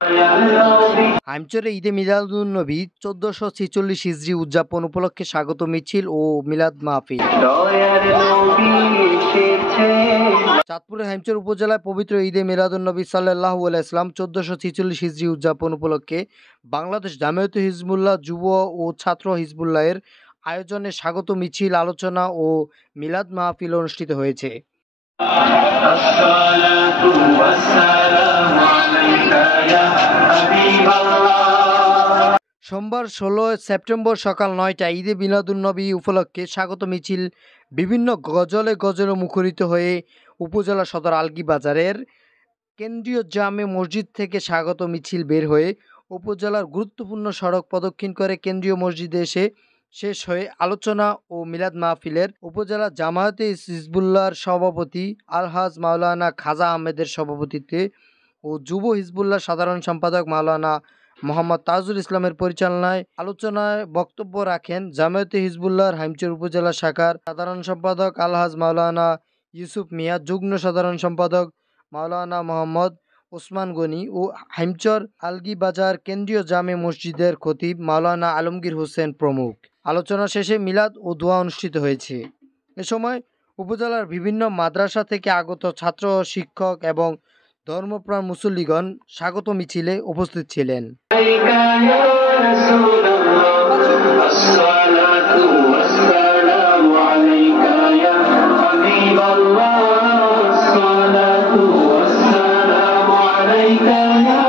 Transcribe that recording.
হাইমচরে ঈদে মিলাদুন্নবী 1446 হিজরি উদযাপন উপলক্ষে স্বাগত মিছিল ও মিলাদ মাহফিল। চাঁদপুরের হাইমচর উপজেলায় পবিত্র ঈদে মিলাদুন্নবী সাল্লাল্লাহু আলাইহি ওয়াসাল্লাম 1446 হিজরি উদযাপন উপলক্ষে বাংলাদেশ জামায়াতে হিজবুল্লাহ যুব ও ছাত্র হিজবুল্লাহের আয়োজনে স্বাগত মিছিল, আলোচনা ও মিলাদ মাহফিল অনুষ্ঠিত হয়েছে। সোমবার 16 সেপ্টেম্বর সকাল 9টায় ঈদে মিলাদুন্নবী উপলক্ষে স্বাগত মিছিল বিভিন্ন গজলে গজলে মুখরিত হয়ে উপজেলা সদর আলগী বাজারের কেন্দ্রীয় জামে মসজিদ থেকে স্বাগত মিছিল বের হয়ে উপজেলার গুরুত্বপূর্ণ সড়ক প্রদক্ষিণ করে কেন্দ্রীয় মসজিদে এসে শেষ হয়ে আলোচনা ও মিলাদ মাহফিলের উপজেলা জামায়াতে হিজবুল্লাহর সভাপতি আলহাজ মাওলানা খাজা আহমেদের সভাপতিত্বে ও যুব হিজবুল্লাহ সাধারণ সম্পাদক মাওলানা মোহাম্মদ তাজুল ইসলামের পরিচালনায় আলোচনায় বক্তব্য রাখেন জামায়াতে হিজবুল্লাহর হাইমচর উপজেলা শাখার সাধারণ সম্পাদক আলহাজ মাওলানা ইউসুফ মিয়া, যুগ্ম সাধারণ সম্পাদক মাওলানা মোহাম্মদ ওসমান গনি ও হাইমচর আলগী বাজার কেন্দ্রীয় জামে মসজিদের খতিব মাওলানা আলমগীর হোসেন প্রমুখ। আলোচনা শেষে মিলাদ ও দোয়া অনুষ্ঠিত হয়েছে। এ সময় উপজেলার বিভিন্ন মাদ্রাসা থেকে আগত ছাত্র, শিক্ষক এবং ধর্মপ্রাণ মুসল্লিগণ স্বাগত মিছিলে উপস্থিত ছিলেন। عليك